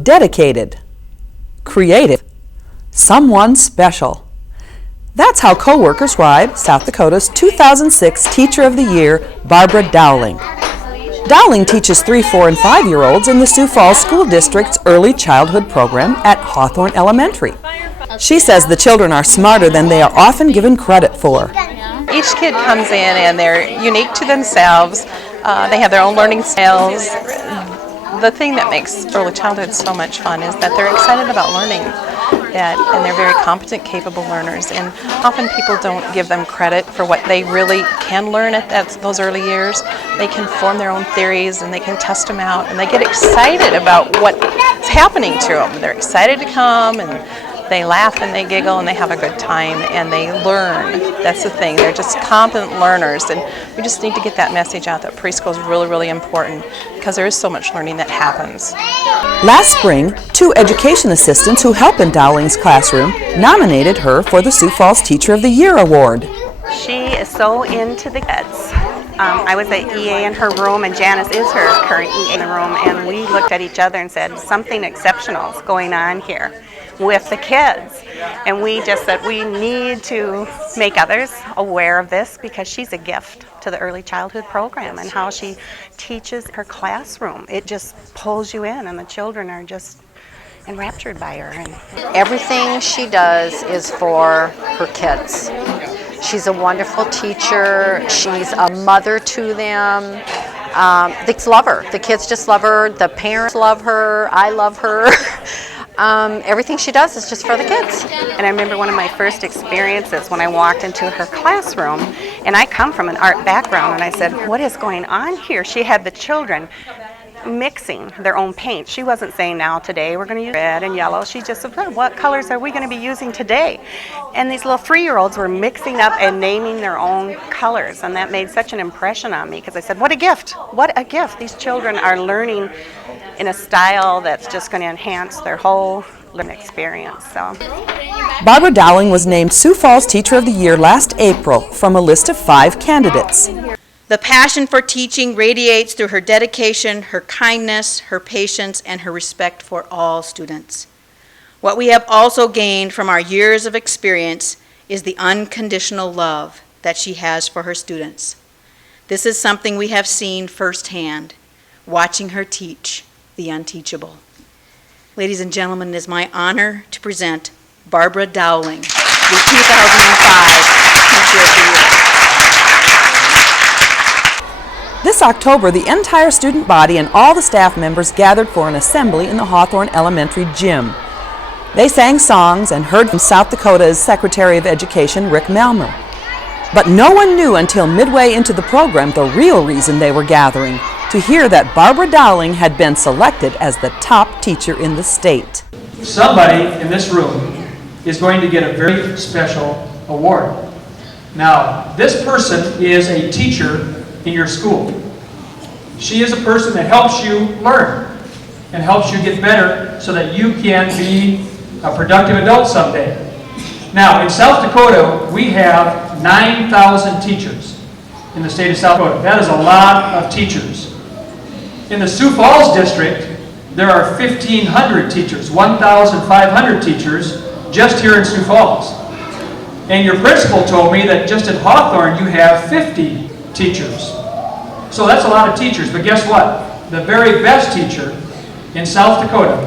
dedicated, creative, someone special. That's how coworkers describe South Dakota's 2006 Teacher of the Year, Barbara Dowling. Dowling teaches 3-, 4-, and 5-year-olds in the Sioux Falls School District's Early Childhood Program at Hawthorne Elementary. She says the children are smarter than they are often given credit for. Each kid comes in and they're unique to themselves. They have their own learning styles. The thing that makes early childhood so much fun is that they're excited about learning, and they're very competent, capable learners. And often people don't give them credit for what they really can learn at those early years. They can form their own theories and they can test them out, and they get excited about what's happening to them. They're excited to come, and they laugh and they giggle and they have a good time and they learn. That's the thing. They're just competent learners, and we just need to get that message out that preschool is really, really important because there is so much learning that happens. Last spring, 2 education assistants who help in Dowling's classroom nominated her for the Sioux Falls Teacher of the Year Award. She is so into the kids. I was at EA in her room, and Janice is her current EA in the room, and we looked at each other and said, something exceptional is going on here with the kids. And we just said we need to make others aware of this because she's a gift to the early childhood program, and how she teaches her classroom. It just pulls you in, and the children are just enraptured by her. And everything she does is for her kids. She's a wonderful teacher. She's a mother to them. The kids love her. The kids just love her. The parents love her. I love her. Everything she does is just for the kids. And I remember one of my first experiences when I walked into her classroom, and I come from an art background, and I said, what is going on here? She had the children mixing their own paint. She wasn't saying, now today we're going to use red and yellow. She just said, what colors are we going to be using today? And these little 3-year-olds were mixing up and naming their own colors, and that made such an impression on me because I said, what a gift, what a gift. These children are learning in a style that's just going to enhance their whole learning experience. So, Barbara Dowling was named Sioux Falls Teacher of the Year last April from a list of 5 candidates. The passion for teaching radiates through her dedication, her kindness, her patience, and her respect for all students. What we have also gained from our years of experience is the unconditional love that she has for her students. This is something we have seen firsthand, watching her teach the unteachable. Ladies and gentlemen, it is my honor to present Barbara Dowling, the 2005 Teacher of the Year. This October, the entire student body and all the staff members gathered for an assembly in the Hawthorne Elementary gym. They sang songs and heard from South Dakota's Secretary of Education, Rick Melmer. But no one knew until midway into the program the real reason they were gathering, to hear that Barbara Dowling had been selected as the top teacher in the state. Somebody in this room is going to get a very special award. Now, this person is a teacher in your school. She is a person that helps you learn and helps you get better so that you can be a productive adult someday. Now, in South Dakota, we have 9,000 teachers in the state of South Dakota. That is a lot of teachers. In the Sioux Falls district, there are 1,500 teachers, 1,500 teachers just here in Sioux Falls. And your principal told me that just at Hawthorne you have 50 teachers. So that's a lot of teachers, but guess what? The very best teacher in South Dakota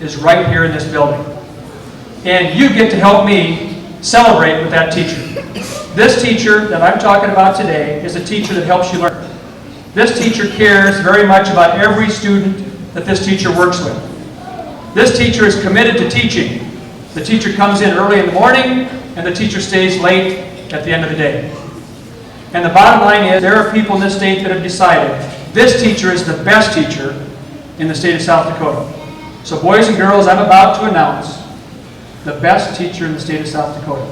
is right here in this building. And you get to help me celebrate with that teacher. This teacher that I'm talking about today is a teacher that helps you learn. This teacher cares very much about every student that this teacher works with. This teacher is committed to teaching. The teacher comes in early in the morning and the teacher stays late at the end of the day. And the bottom line is there are people in this state that have decided this teacher is the best teacher in the state of South Dakota. So boys and girls, I'm about to announce the best teacher in the state of South Dakota.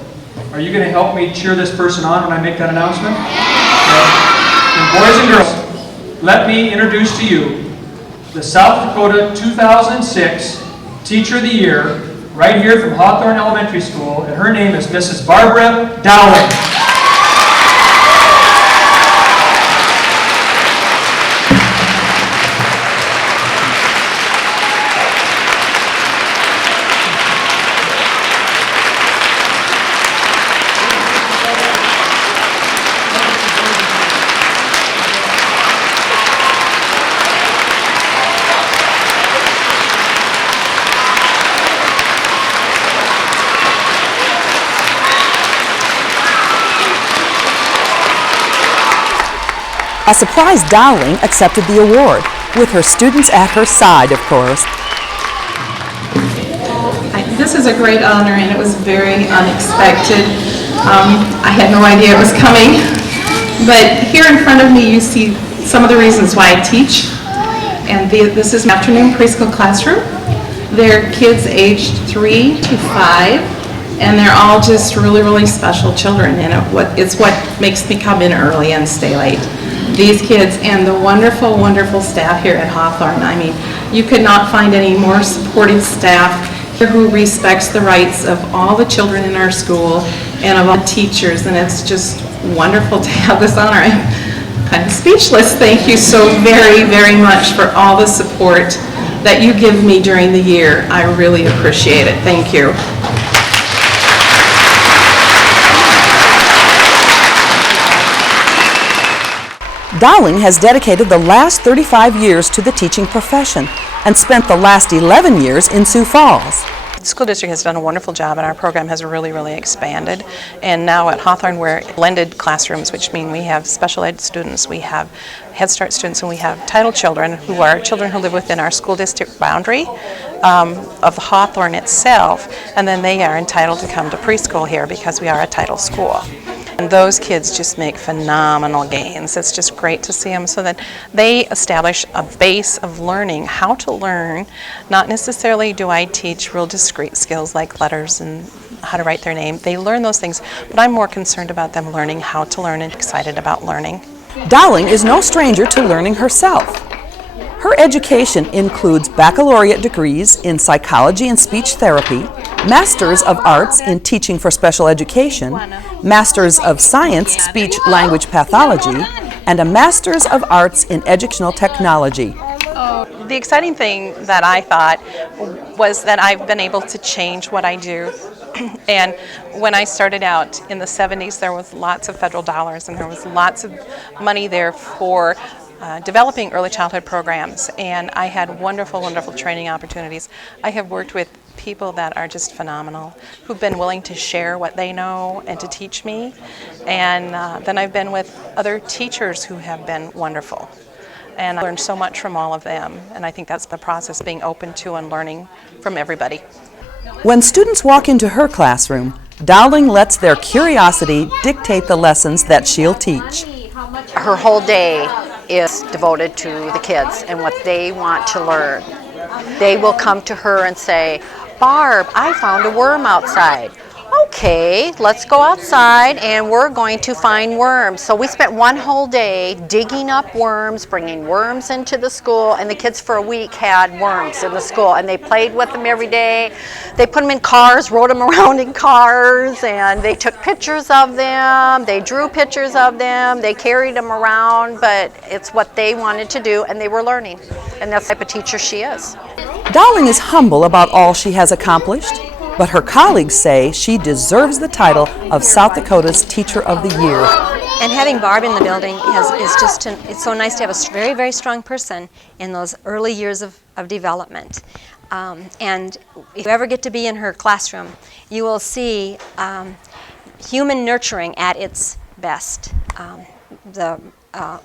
Are you going to help me cheer this person on when I make that announcement? Okay. And boys and girls, let me introduce to you the South Dakota 2006 Teacher of the Year, right here from Hawthorne Elementary School, and her name is Mrs. Barbara Dowling. A surprised Dowling accepted the award, with her students at her side, of course. This is a great honor, and it was very unexpected. I had no idea it was coming, but here in front of me you see some of the reasons why I teach, and this is my afternoon preschool classroom. They're kids aged 3 to 5, and they're all just really, really special children, and it's what makes me come in early and stay late. These kids and the wonderful, wonderful staff here at Hawthorne. I mean, you could not find any more supportive staff who respects the rights of all the children in our school and of all the teachers, and it's just wonderful to have this honor. I'm kind of speechless. Thank you so very, very much for all the support that you give me during the year. I really appreciate it. Thank you. Dowling has dedicated the last 35 years to the teaching profession and spent the last 11 years in Sioux Falls. The school district has done a wonderful job, and our program has really, really expanded. And now at Hawthorne we're blended classrooms, which mean we have special ed students, we have Head Start students, and we have Title children who are children who live within our school district boundary of Hawthorne itself, and then they are entitled to come to preschool here because we are a Title school. And those kids just make phenomenal gains. It's just great to see them so that they establish a base of learning how to learn. Not necessarily do I teach real discrete skills like letters and how to write their name. They learn those things, but I'm more concerned about them learning how to learn and excited about learning. Dowling is no stranger to learning herself. Her education includes baccalaureate degrees in psychology and speech therapy, Masters of Arts in Teaching for Special Education, Masters of Science Speech-Language Pathology, and a Masters of Arts in Educational Technology. The exciting thing that I thought was that I've been able to change what I do. And when I started out in the 70s, there was lots of federal dollars and there was lots of money there for developing early childhood programs, and I had wonderful, wonderful training opportunities. I have worked with people that are just phenomenal, who've been willing to share what they know and to teach me, and then I've been with other teachers who have been wonderful, and I learned so much from all of them, and I think that's the process, being open to and learning from everybody. When students walk into her classroom, Dowling lets their curiosity dictate the lessons that she'll teach. Her whole day is devoted to the kids and what they want to learn. They will come to her and say, "Barb, I found a worm outside." Okay, let's go outside and we're going to find worms. So we spent one whole day digging up worms, bringing worms into the school, and the kids for a week had worms in the school, and they played with them every day. They put them in cars, rode them around in cars, and they took pictures of them, they drew pictures of them, they carried them around, but it's what they wanted to do, and they were learning. And that's the type of teacher she is. Dowling is humble about all she has accomplished, but her colleagues say she deserves the title of South Dakota's Teacher of the Year. And having Barb in the building is just, it's so nice to have a very, very strong person in those early years of development. And if you ever get to be in her classroom, you will see human nurturing at its best. The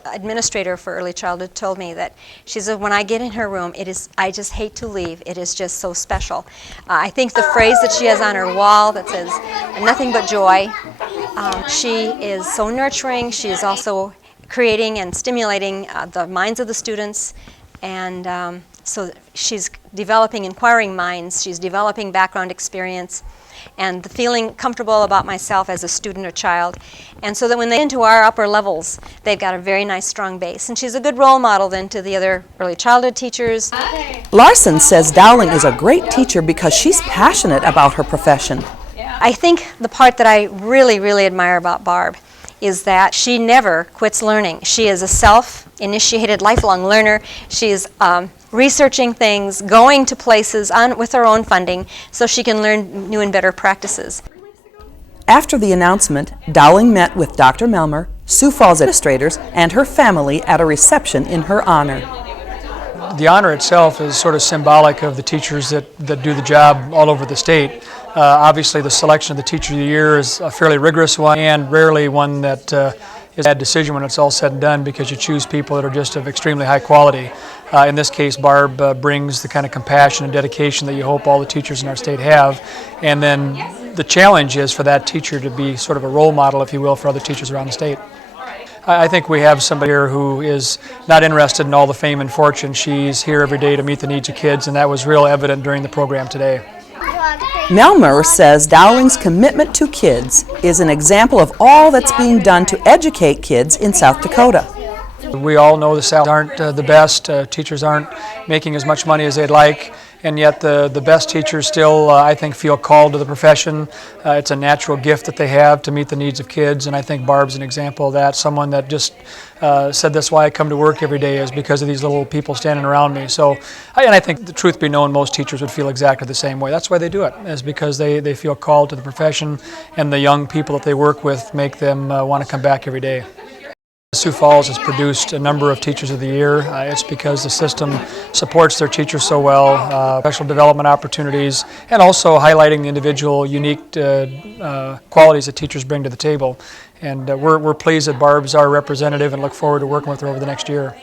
administrator for early childhood told me that she said, when I get in her room, I just hate to leave. It is just so special. I think the phrase that she has on her wall that says, "Nothing but joy," she is so nurturing. She is also creating and stimulating the minds of the students, and so she's developing inquiring minds. She's developing background experience and the feeling comfortable about myself as a student or child. And so that when they get into our upper levels, they've got a very nice, strong base. And she's a good role model then to the other early childhood teachers. Larson says Dowling is a great teacher because she's passionate about her profession. I think the part that I really, really admire about Barb is that she never quits learning. She is a self-initiated lifelong learner. She is researching things, going to places with her own funding so she can learn new and better practices. After the announcement, Dowling met with Dr. Melmer, Sioux Falls administrators, and her family at a reception in her honor. The honor itself is sort of symbolic of the teachers that do the job all over the state. Obviously, the selection of the Teacher of the Year is a fairly rigorous one and rarely one that is a bad decision when it's all said and done, because you choose people that are just of extremely high quality. In this case, Barb brings the kind of compassion and dedication that you hope all the teachers in our state have. And then the challenge is for that teacher to be sort of a role model, if you will, for other teachers around the state. I think we have somebody here who is not interested in all the fame and fortune. She's here every day to meet the needs of kids, and that was real evident during the program today. Melmer says Dowling's commitment to kids is an example of all that's being done to educate kids in South Dakota. We all know the salaries aren't the best. Teachers aren't making as much money as they'd like, and yet the best teachers still, I think, feel called to the profession. It's a natural gift that they have to meet the needs of kids, and I think Barb's an example of that. Someone that just said, that's why I come to work every day, is because of these little people standing around me. So, and I think, the truth be known, most teachers would feel exactly the same way. That's why they do it, is because they feel called to the profession, and the young people that they work with make them want to come back every day. Sioux Falls has produced a number of Teachers of the Year. It's because the system supports their teachers so well, special development opportunities, and also highlighting the individual unique qualities that teachers bring to the table. And we're pleased that Barb's our representative and look forward to working with her over the next year.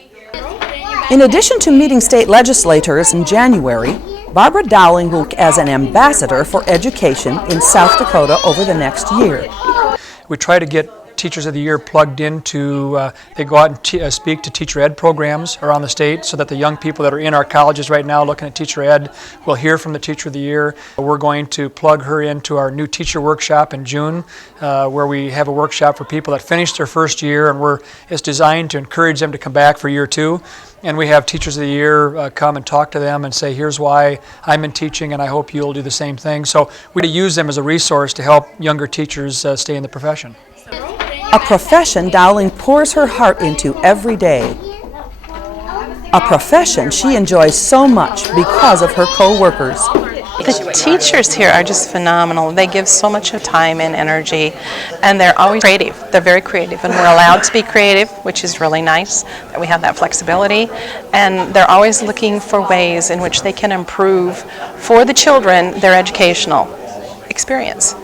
In addition to meeting state legislators in January, Barbara Dowling will work as an ambassador for education in South Dakota over the next year. We try to get Teachers of the Year plugged into, they go out and speak to teacher ed programs around the state, so that the young people that are in our colleges right now looking at teacher ed will hear from the Teacher of the Year. We're going to plug her into our new teacher workshop in June, where we have a workshop for people that finished their first year, and it's designed to encourage them to come back for year two. And we have Teachers of the Year come and talk to them and say, here's why I'm in teaching, and I hope you'll do the same thing. So we use them as a resource to help younger teachers stay in the profession. A profession Dowling pours her heart into every day. A profession she enjoys so much because of her co-workers. The teachers here are just phenomenal. They give so much time and energy, and they're always creative. They're very creative, and we're allowed to be creative, which is really nice that we have that flexibility. And they're always looking for ways in which they can improve for the children their educational experience.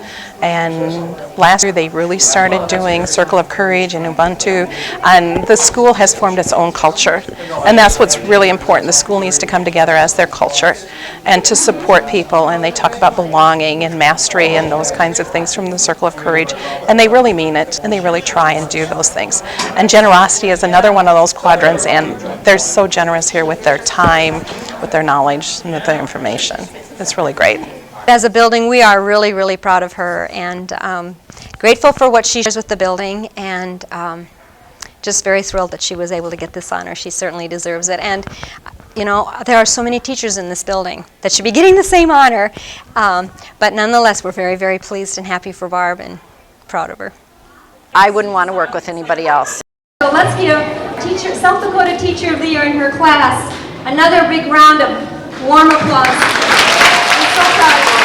And last year they really started doing Circle of Courage and Ubuntu, and the school has formed its own culture, and that's what's really important. The school needs to come together as their culture and to support people, and they talk about belonging and mastery and those kinds of things from the Circle of Courage, and they really mean it, and they really try and do those things. And generosity is another one of those quadrants, and they're so generous here with their time, with their knowledge, and with their information. It's really great. As a building, we are really, really proud of her, and grateful for what she shares with the building, and just very thrilled that she was able to get this honor. She certainly deserves it. And you know, there are so many teachers in this building that should be getting the same honor, but nonetheless, we're very, very pleased and happy for Barb and proud of her. I wouldn't want to work with anybody else. So let's give South Dakota Teacher of the Year in her class another big round of warm applause. I'm so proud of you.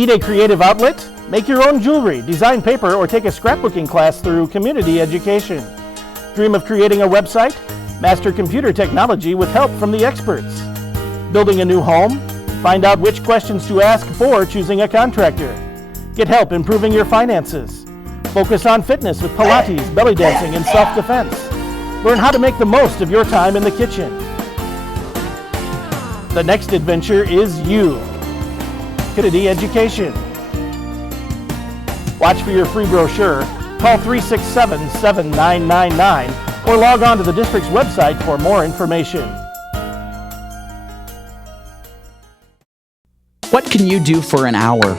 Need a creative outlet? Make your own jewelry, design paper, or take a scrapbooking class through Community Education. Dream of creating a website? Master computer technology with help from the experts. Building a new home? Find out which questions to ask before choosing a contractor. Get help improving your finances. Focus on fitness with Pilates, belly dancing, and self-defense. Learn how to make the most of your time in the kitchen. The next adventure is you. Community Education. Watch for your free brochure, call 367-7999, or log on to the district's website for more information. What can you do for an hour?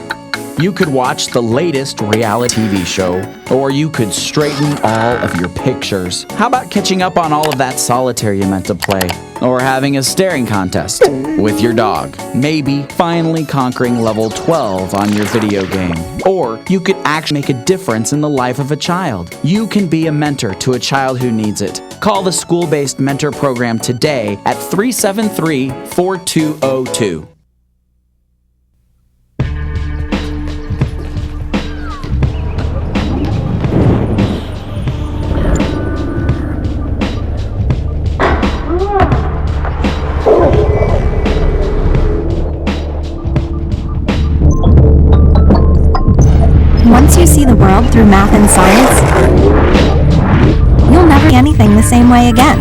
You could watch the latest reality TV show, or you could straighten all of your pictures. How about catching up on all of that solitaire you meant to play? Or having a staring contest with your dog? Maybe finally conquering level 12 on your video game. Or you could actually make a difference in the life of a child. You can be a mentor to a child who needs it. Call the school-based mentor program today at 373-4202. Once you see the world through math and science, you'll never see anything the same way again.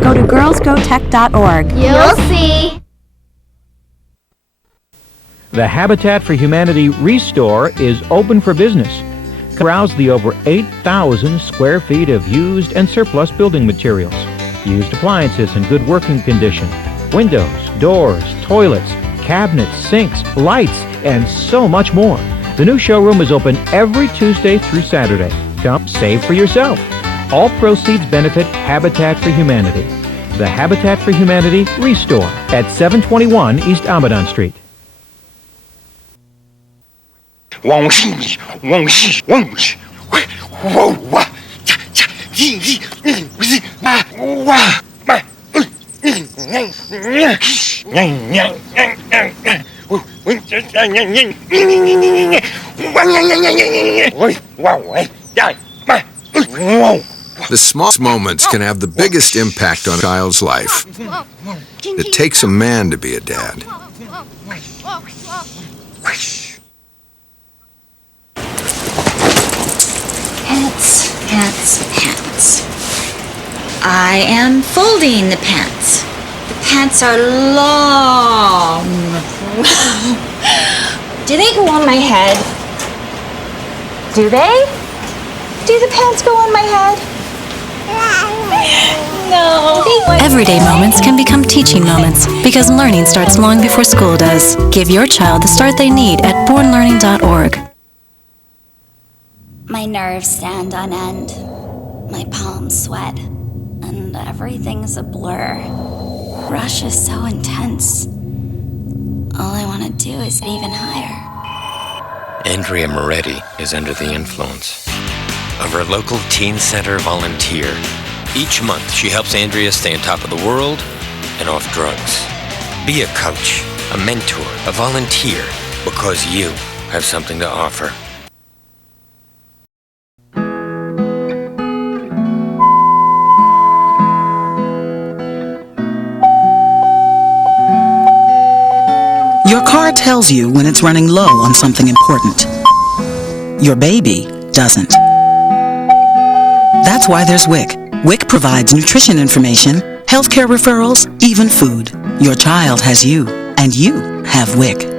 Go to girlsgotech.org. You'll see. The Habitat for Humanity Restore is open for business. Browse the over 8,000 square feet of used and surplus building materials, used appliances in good working condition, windows, doors, toilets, cabinets, sinks, lights, and so much more. The new showroom is open every Tuesday through Saturday. Come save for yourself. All proceeds benefit Habitat for Humanity. The Habitat for Humanity Restore at 721 East Amadon Street. The smallest moments can have the biggest impact on a child's life. It takes a man to be a dad. Pants, pants, pants. I am folding the pants. The pants are long. Do they go on my head? Do they? Do the pants go on my head? No. Everyday moments can become teaching moments because learning starts long before school does. Give your child the start they need at bornlearning.org. My nerves stand on end. My palms sweat. And everything's a blur. Rush is so intense. All I want to do is get even higher. Andrea Moretti is under the influence of her local teen center volunteer. Each month, she helps Andrea stay on top of the world and off drugs. Be a coach, a mentor, a volunteer, because you have something to offer. Your car tells you when it's running low on something important. Your baby doesn't. That's why there's WIC. WIC provides nutrition information, healthcare referrals, even food. Your child has you, and you have WIC.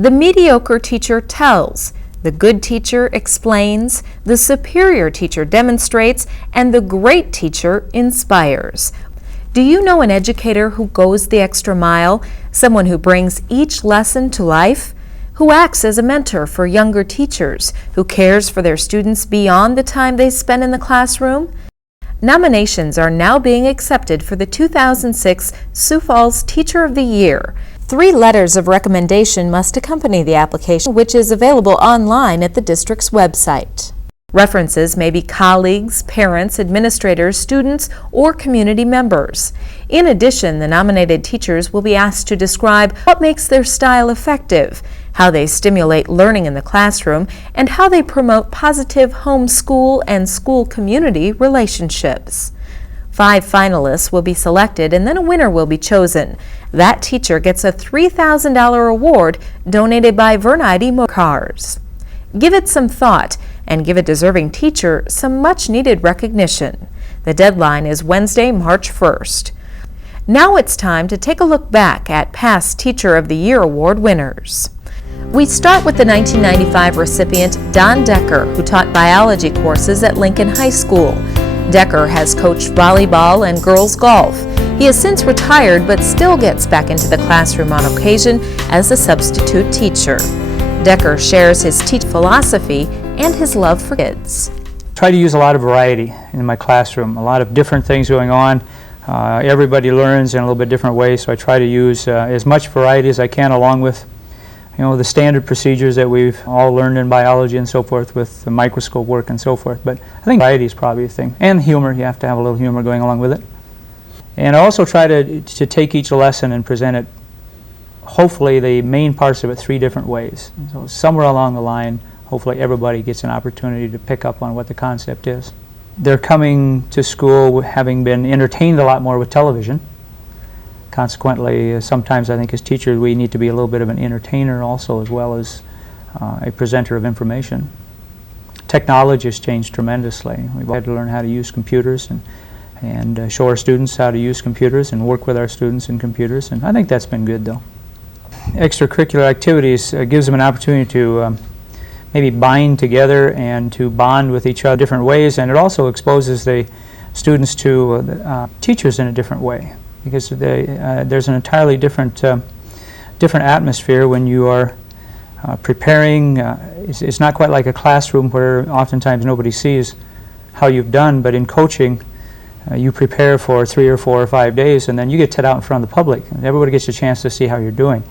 The mediocre teacher tells, the good teacher explains, the superior teacher demonstrates, and the great teacher inspires. Do you know an educator who goes the extra mile, someone who brings each lesson to life, who acts as a mentor for younger teachers, who cares for their students beyond the time they spend in the classroom? Nominations are now being accepted for the 2006 Sioux Falls Teacher of the Year. 3 letters of recommendation must accompany the application, which is available online at the district's website. References may be colleagues, parents, administrators, students, or community members. In addition, the nominated teachers will be asked to describe what makes their style effective, how they stimulate learning in the classroom, and how they promote positive home-school and school-community relationships. 5 finalists will be selected and then a winner will be chosen. That teacher gets a $3,000 award donated by Vernite Motor Cars. Give it some thought and give a deserving teacher some much-needed recognition. The deadline is Wednesday, March 1st. Now it's time to take a look back at past Teacher of the Year Award winners. We start with the 1995 recipient Don Decker, who taught biology courses at Lincoln High School. Decker has coached volleyball and girls golf. He has since retired but still gets back into the classroom on occasion as a substitute teacher. Decker shares his teaching philosophy and his love for kids. I try to use a lot of variety in my classroom, a lot of different things going on. Everybody learns in a little bit different ways, so I try to use as much variety as I can, along with the standard procedures that we've all learned in biology and so forth with the microscope work and so forth. But I think variety is probably the thing. And humor, you have to have a little humor going along with it. And I also try to take each lesson and present it, hopefully the main parts of it, 3 different ways. So somewhere along the line, hopefully everybody gets an opportunity to pick up on what the concept is. They're coming to school having been entertained a lot more with television. Consequently, sometimes I think as teachers we need to be a little bit of an entertainer also, as well as a presenter of information. Technology has changed tremendously. We've had to learn how to use computers and show our students how to use computers and work with our students in computers, and I think that's been good though. Extracurricular activities gives them an opportunity to maybe bind together and to bond with each other in different ways, and it also exposes the students to teachers in a different way, because there's an entirely different atmosphere when you are preparing. It's not quite like a classroom where oftentimes nobody sees how you've done, but in coaching you prepare for 3 or 4 or 5 days, and then you get set out in front of the public, and everybody gets a chance to see how you're doing.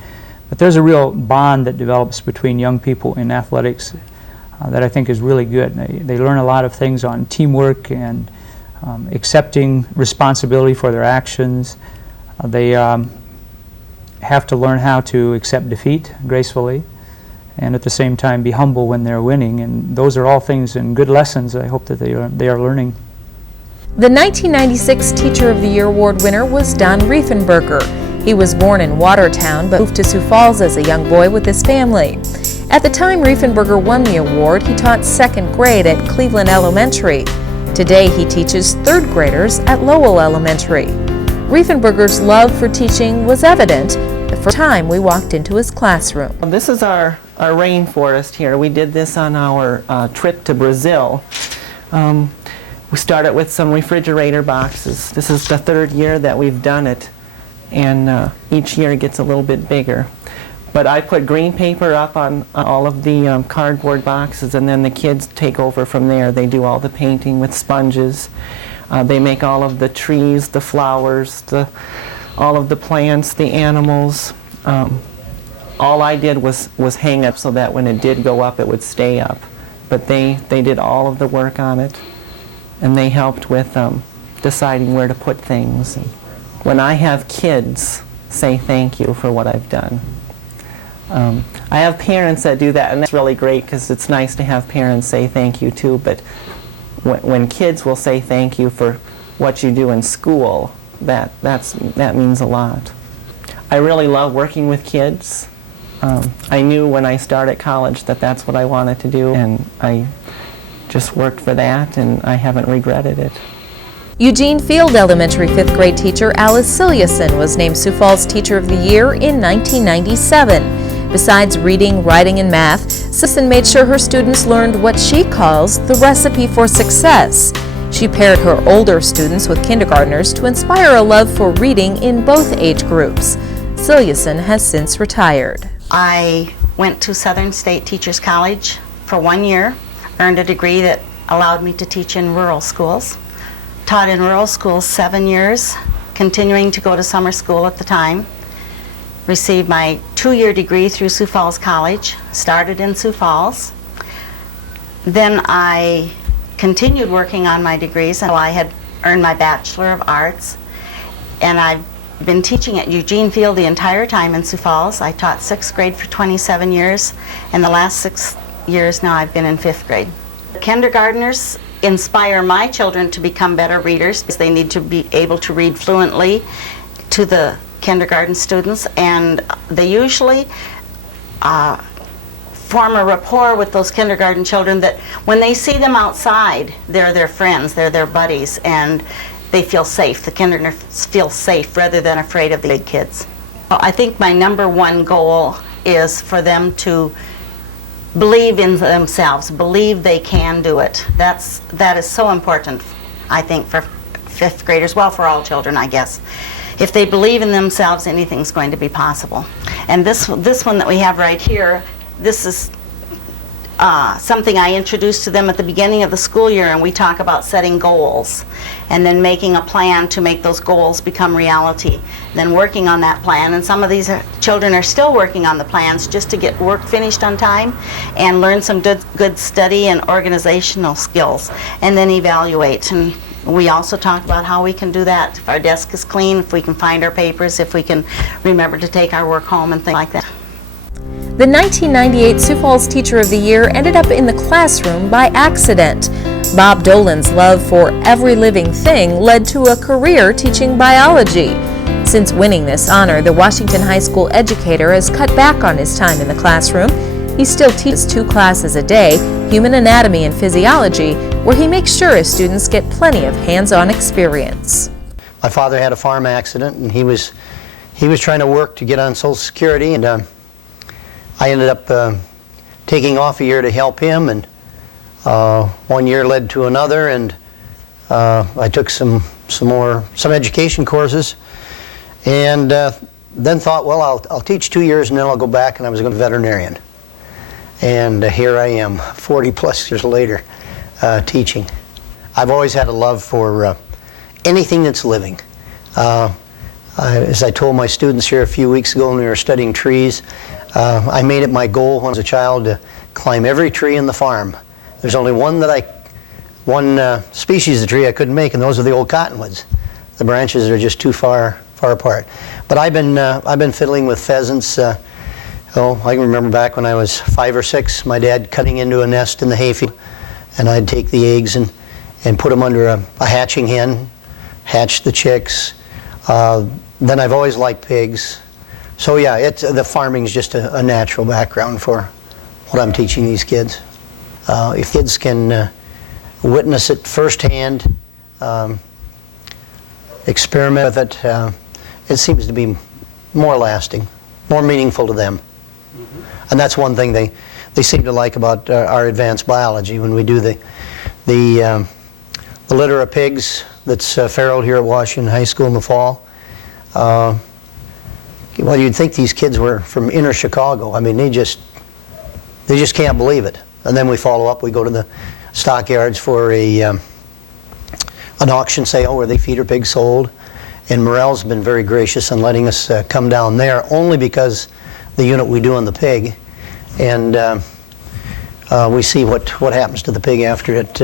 But there's a real bond that develops between young people in athletics that I think is really good. They learn a lot of things on teamwork and accepting responsibility for their actions. They have to learn how to accept defeat gracefully and at the same time be humble when they're winning. And those are all things and good lessons I hope that they are learning. The 1996 Teacher of the Year Award winner was Don Riefenberger. He was born in Watertown but moved to Sioux Falls as a young boy with his family. At the time Riefenberger won the award, he taught 2nd grade at Cleveland Elementary. Today he teaches 3rd graders at Lowell Elementary. Riefenberger's love for teaching was evident the first time we walked into his classroom. This is our rainforest here. We did this on our trip to Brazil. We started with some refrigerator boxes. This is the 3rd year that we've done it, and each year it gets a little bit bigger. But I put green paper up on all of the cardboard boxes, and then the kids take over from there. They do all the painting with sponges. They make all of the trees, the flowers, all of the plants, the animals. All I did was hang up so that when it did go up, it would stay up. But they did all of the work on it, and they helped with deciding where to put things. And when I have kids say thank you for what I've done. I have parents that do that, and that's really great because it's nice to have parents say thank you too, but when kids will say thank you for what you do in school, that means a lot. I really love working with kids. I knew when I started college that that's what I wanted to do, and I just worked for that, and I haven't regretted it. Eugene Field Elementary 5th grade teacher Alice Siliuson was named Sioux Falls Teacher of the Year in 1997. Besides reading, writing, and math, Susan made sure her students learned what she calls the recipe for success. She paired her older students with kindergartners to inspire a love for reading in both age groups. Siljason has since retired. I went to Southern State Teachers College for 1 year, earned a degree that allowed me to teach in rural schools. Taught in rural schools 7 years, continuing to go to summer school at the time. Received my 2-year degree through Sioux Falls College, started in Sioux Falls. Then I continued working on my degrees until I had earned my Bachelor of Arts. And I've been teaching at Eugene Field the entire time in Sioux Falls. I taught 6th grade for 27 years, and the last 6 years now I've been in 5th grade. Kindergartners inspire my children to become better readers because they need to be able to read fluently to the kindergarten students, and they usually form a rapport with those kindergarten children that when they see them outside, they're their friends, they're their buddies, and they feel safe. The kindergartners feel safe rather than afraid of the big kids. I think my #1 goal is for them to believe in themselves, believe they can do it. That is so important, I think, for 5th graders, well, for all children, I guess. If they believe in themselves, anything's going to be possible. And this one that we have right here, this is something I introduced to them at the beginning of the school year, and we talk about setting goals and then making a plan to make those goals become reality, then working on that plan. And some of these children are still working on the plans just to get work finished on time and learn some good study and organizational skills, and then evaluate. And we also talk about how we can do that. If our desk is clean, if we can find our papers, if we can remember to take our work home and things like that. The 1998 Sioux Falls Teacher of the Year ended up in the classroom by accident. Bob Dolan's love for every living thing led to a career teaching biology. Since winning this honor, the Washington High School educator has cut back on his time in the classroom. He still teaches 2 classes a day, human anatomy and physiology, where he makes sure his students get plenty of hands-on experience. My father had a farm accident, and he was trying to work to get on Social Security, and I ended up taking off a year to help him, and 1 year led to another, and I took some education courses, and then thought, well, I'll teach 2 years and then I'll go back, and I was going to be a veterinarian. And here I am, 40 plus years later, teaching. I've always had a love for anything that's living. As I told my students here a few weeks ago when we were studying trees, I made it my goal when I was a child to climb every tree in the farm. There's only one species of tree I couldn't make, and those are the old cottonwoods. The branches are just too far apart. But I've been fiddling with pheasants. I can remember back when I was 5 or 6, my dad cutting into a nest in the hayfield, and I'd take the eggs and put them under a hatching hen, hatch the chicks. Then I've always liked pigs. So yeah, the farming's just a natural background for what I'm teaching these kids. If kids can witness it firsthand, experiment with it, it seems to be more lasting, more meaningful to them. And that's one thing they seem to like about our advanced biology. When we do the litter of pigs that's farrowed here at Washington High School in the fall, well, you'd think these kids were from inner Chicago. I mean, they just can't believe it. And then we follow up. We go to the stockyards for an auction sale where they feeder pigs sold. And Morel's been very gracious in letting us come down there, only because the unit we do on the pig, and we see what happens to the pig after it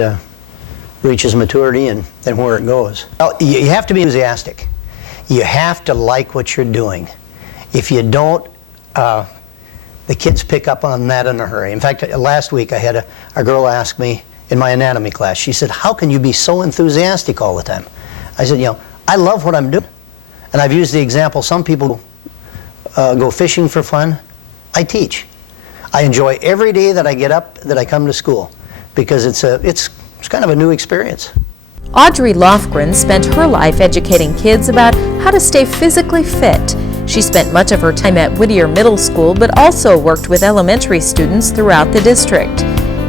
reaches maturity and where it goes. Well, you have to be enthusiastic. You have to like what you're doing. If you don't, the kids pick up on that in a hurry. In fact, last week I had a girl ask me in my anatomy class, she said, "How can you be so enthusiastic all the time?" I said, I love what I'm doing. And I've used the example, some people go fishing for fun. I teach. I enjoy every day that I get up, that I come to school, because it's kind of a new experience. Audrey Lofgren spent her life educating kids about how to stay physically fit. She spent much of her time at Whittier Middle School, but also worked with elementary students throughout the district.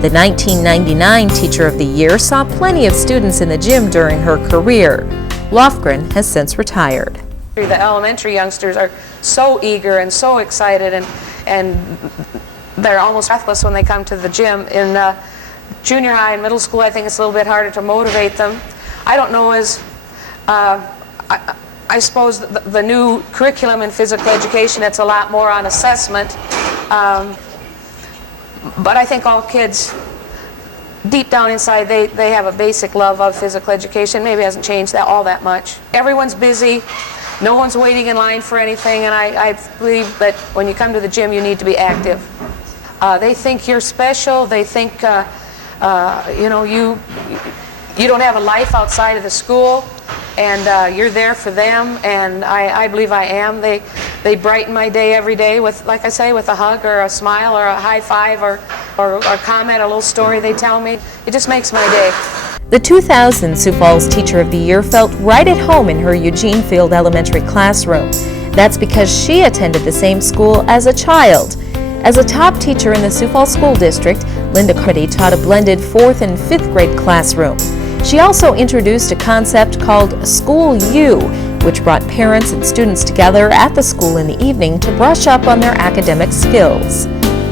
The 1999 Teacher of the Year saw plenty of students in the gym during her career. Lofgren has since retired. The elementary youngsters are so eager and so excited, and they're almost breathless when they come to the gym. In junior high and middle school, I think it's a little bit harder to motivate them. I don't know, I suppose the new curriculum in physical education, it's a lot more on assessment. But I think all kids, deep down inside, they have a basic love of physical education. Maybe it hasn't changed all that much. Everyone's busy. No one's waiting in line for anything, and I believe that when you come to the gym, you need to be active. They think you're special. They think, you know, you don't have a life outside of the school, and you're there for them, and I believe I am. They brighten my day every day with, like I say, with a hug or a smile or a high five or a comment, a little story they tell me. It just makes my day. The 2000 Sioux Falls Teacher of the Year felt right at home in her Eugene Field Elementary classroom. That's because she attended the same school as a child. As a top teacher in the Sioux Falls School District, Linda Carmody taught a blended 4th and 5th grade classroom. She also introduced a concept called School U, which brought parents and students together at the school in the evening to brush up on their academic skills.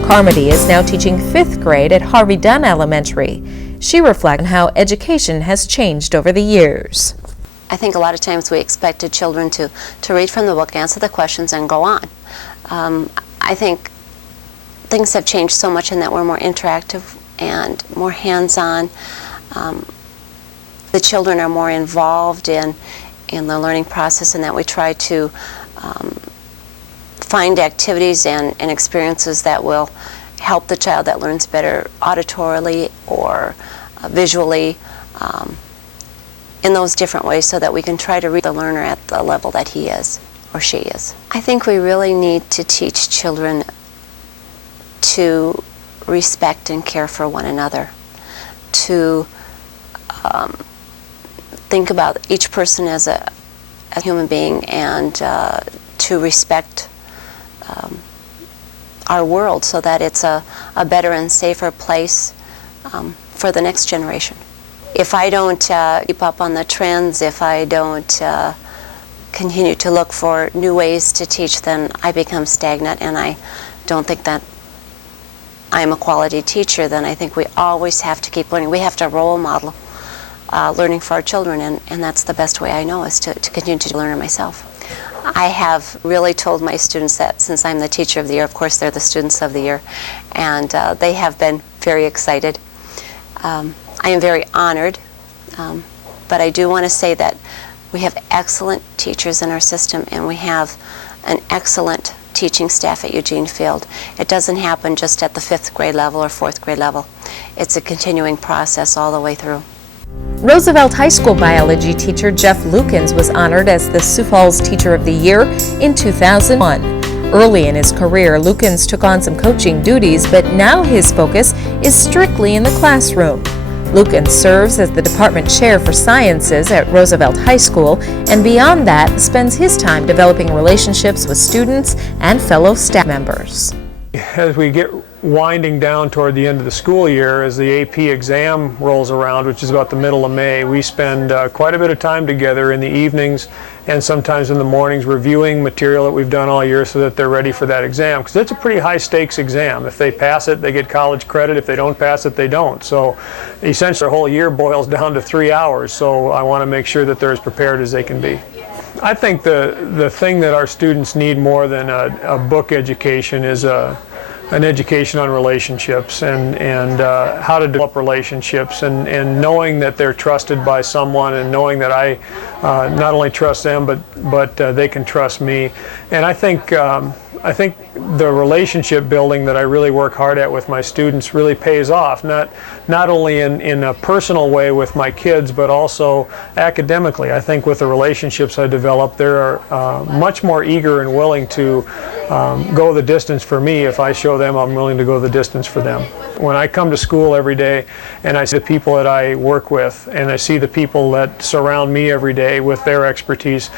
Carmody is now teaching 5th grade at Harvey Dunn Elementary. She reflects on how education has changed over the years. I think a lot of times we expected children to read from the book, answer the questions, and go on. I think things have changed so much in that we're more interactive and more hands-on. The children are more involved in the learning process, and that we try to find activities and experiences that will help the child that learns better auditorily or visually in those different ways, so that we can try to reach the learner at the level that he is or she is. I think we really need to teach children to respect and care for one another, to think about each person as a human being, and to respect our world so that it's a better and safer place for the next generation. If I don't keep up on the trends, if I don't continue to look for new ways to teach, then I become stagnant, and I don't think that I'm a quality teacher. Then I think we always have to keep learning. We have to role model learning for our children, and that's the best way I know, is to continue to learn myself. I have really told my students that since I'm the Teacher of the Year, of course they're the Students of the Year, and they have been very excited. I am very honored, but I do want to say that we have excellent teachers in our system, and we have an excellent teaching staff at Eugene Field. It doesn't happen just at the 5th grade level or 4th grade level. It's a continuing process all the way through. Roosevelt High School biology teacher Jeff Lukens was honored as the Sioux Falls Teacher of the Year in 2001. Early in his career, Lukens took on some coaching duties, but now his focus is strictly in the classroom. Lukens serves as the department chair for sciences at Roosevelt High School, and beyond that, spends his time developing relationships with students and fellow staff members. As we get winding down toward the end of the school year, as the AP exam rolls around, which is about the middle of May, we spend quite a bit of time together in the evenings and sometimes in the mornings reviewing material that we've done all year so that they're ready for that exam, because it's a pretty high stakes exam. If they pass it, they get college credit. If they don't pass it, they don't. So essentially our whole year boils down to 3 hours, so I want to make sure that they're as prepared as they can be. I think the thing that our students need more than a book education is an education on relationships and how to develop relationships, and knowing that they're trusted by someone, and knowing that I not only trust them but they can trust me. And I think the relationship building that I really work hard at with my students really pays off, not only in a personal way with my kids, but also academically. I think with the relationships I develop, they're much more eager and willing to go the distance for me if I show them I'm willing to go the distance for them. When I come to school every day and I see the people that I work with, and I see the people that surround me every day with their expertise,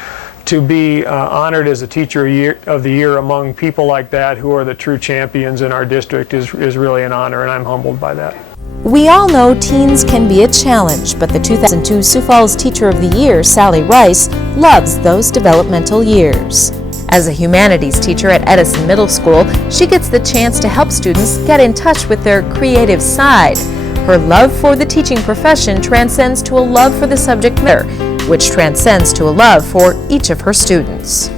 to be honored as a Teacher of the Year among people like that who are the true champions in our district is really an honor, and I'm humbled by that. We all know teens can be a challenge, but the 2002 Sioux Falls Teacher of the Year, Sally Rice, loves those developmental years. As a humanities teacher at Edison Middle School, she gets the chance to help students get in touch with their creative side. Her love for the teaching profession transcends to a love for the subject matter, which transcends to a love for each of her students.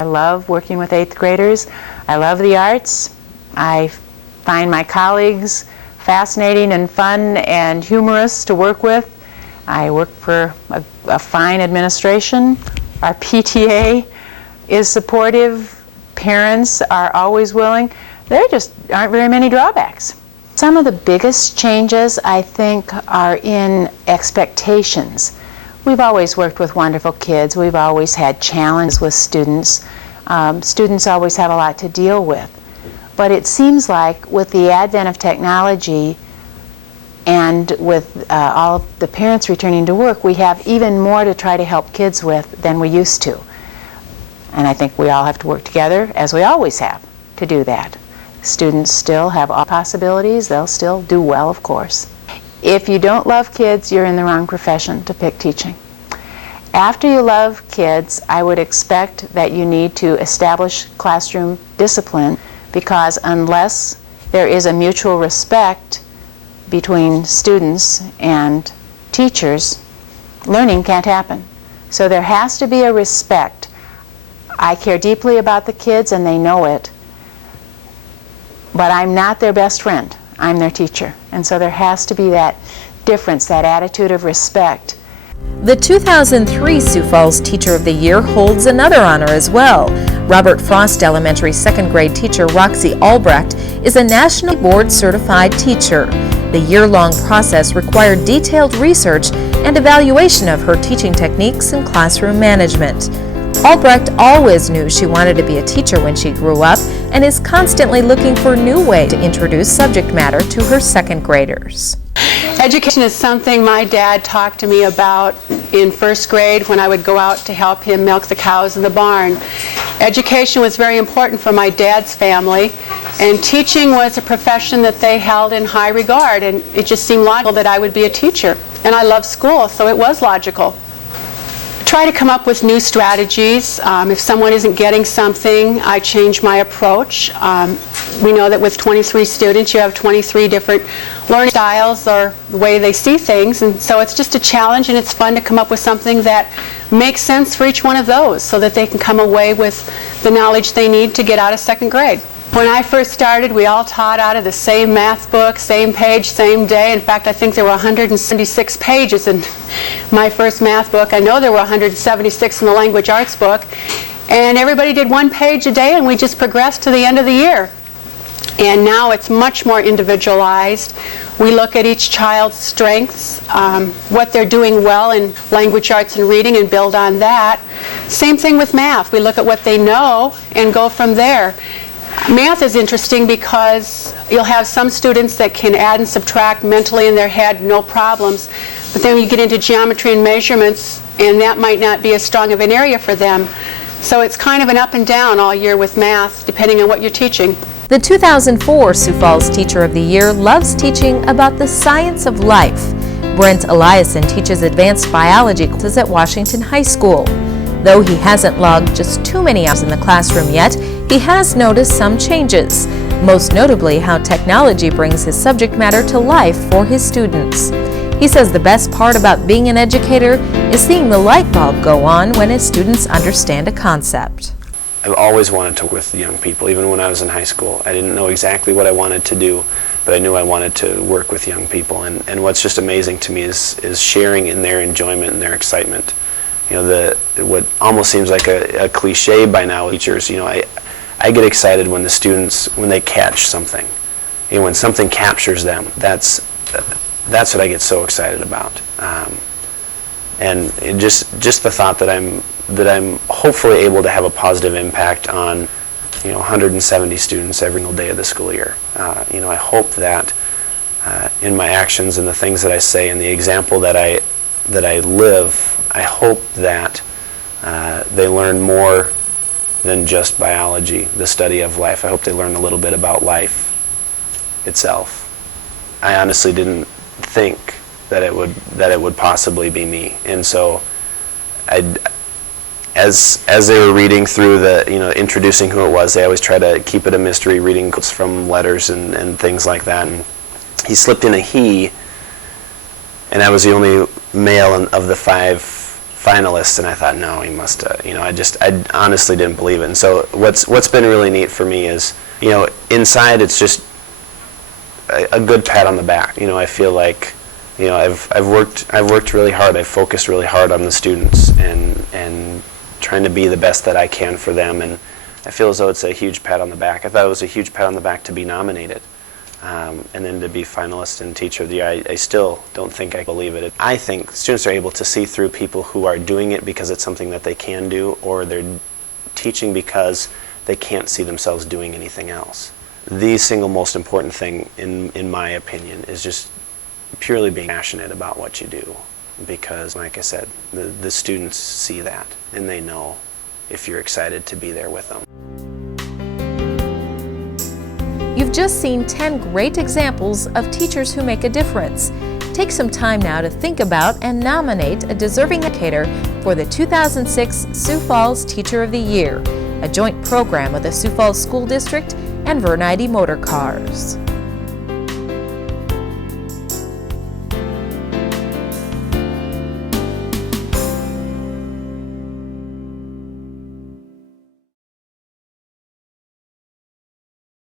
I love working with 8th graders. I love the arts. I find my colleagues fascinating and fun and humorous to work with. I work for a fine administration. Our PTA is supportive. Parents are always willing. There just aren't very many drawbacks. Some of the biggest changes, I think, are in expectations. We've always worked with wonderful kids. We've always had challenges with students. Students always have a lot to deal with. But it seems like with the advent of technology and with all of the parents returning to work, we have even more to try to help kids with than we used to. And I think we all have to work together, as we always have, to do that. Students still have all possibilities. They'll still do well, of course. If you don't love kids, you're in the wrong profession to pick teaching. After you love kids, I would expect that you need to establish classroom discipline, because unless there is a mutual respect between students and teachers, learning can't happen. So there has to be a respect. I care deeply about the kids and they know it, but I'm not their best friend. I'm their teacher. And so there has to be that difference, that attitude of respect. The 2003 Sioux Falls Teacher of the Year holds another honor as well. Robert Frost Elementary second grade teacher Roxy Albrecht is a nationally board certified teacher. The year-long process required detailed research and evaluation of her teaching techniques and classroom management. Albrecht always knew she wanted to be a teacher when she grew up and is constantly looking for new ways to introduce subject matter to her second graders. Education is something my dad talked to me about in first grade when I would go out to help him milk the cows in the barn. Education was very important for my dad's family, and teaching was a profession that they held in high regard, and it just seemed logical that I would be a teacher. And I love school, so it was logical. Try to come up with new strategies. If someone isn't getting something, I change my approach. We know that with 23 students, you have 23 different learning styles or the way they see things, and so it's just a challenge, and it's fun to come up with something that makes sense for each one of those so that they can come away with the knowledge they need to get out of second grade. When I first started, we all taught out of the same math book, same page, same day. In fact, I think there were 176 pages in my first math book. I know there were 176 in the language arts book. And everybody did one page a day, and we just progressed to the end of the year. And now it's much more individualized. We look at each child's strengths, what they're doing well in language arts and reading, and build on that. Same thing with math. We look at what they know and go from there. Math is interesting because you'll have some students that can add and subtract mentally in their head, no problems. But then you get into geometry and measurements, and that might not be as strong of an area for them. So it's kind of an up and down all year with math, depending on what you're teaching. The 2004 Sioux Falls Teacher of the Year loves teaching about the science of life. Brent Eliason teaches advanced biology classes at Washington High School. Though he hasn't logged just too many hours in the classroom yet, he has noticed some changes, most notably how technology brings his subject matter to life for his students. He says the best part about being an educator is seeing the light bulb go on when his students understand a concept. I've always wanted to work with young people, even when I was in high school. I didn't know exactly what I wanted to do, but I knew I wanted to work with young people. And what's just amazing to me is sharing in their enjoyment and their excitement. You know, what almost seems like a cliche by now, teachers, you know, I get excited when the students, when they catch something. You know, when something captures them, that's what I get so excited about. And just the thought that I'm hopefully able to have a positive impact on, you know, 170 students every single day of the school year. You know, I hope that in my actions and the things that I say and the example that I live, I hope that they learn more than just biology, the study of life. I hope they learn a little bit about life itself. I honestly didn't think that it would possibly be me, and so as they were reading through the, introducing who it was, they always try to keep it a mystery, reading from letters and things like that. And he slipped in a he, and I was the only male of the 5 finalists, and I thought, no, he must. I honestly didn't believe it. And so what's been really neat for me is, inside it's just a good pat on the back. I feel like, I've worked really hard. I've focused really hard on the students and trying to be the best that I can for them, and I feel as though it's a huge pat on the back. I thought it was a huge pat on the back to be nominated, and then to be finalist and Teacher of the Year. I still don't think I believe it. I think students are able to see through people who are doing it because it's something that they can do, or they're teaching because they can't see themselves doing anything else. The single most important thing, in my opinion, is just purely being passionate about what you do. Because, like I said, the students see that, and they know if you're excited to be there with them. You've just seen 10 great examples of teachers who make a difference. Take some time now to think about and nominate a deserving educator for the 2006 Sioux Falls Teacher of the Year, a joint program of the Sioux Falls School District and Vernity Motor Cars.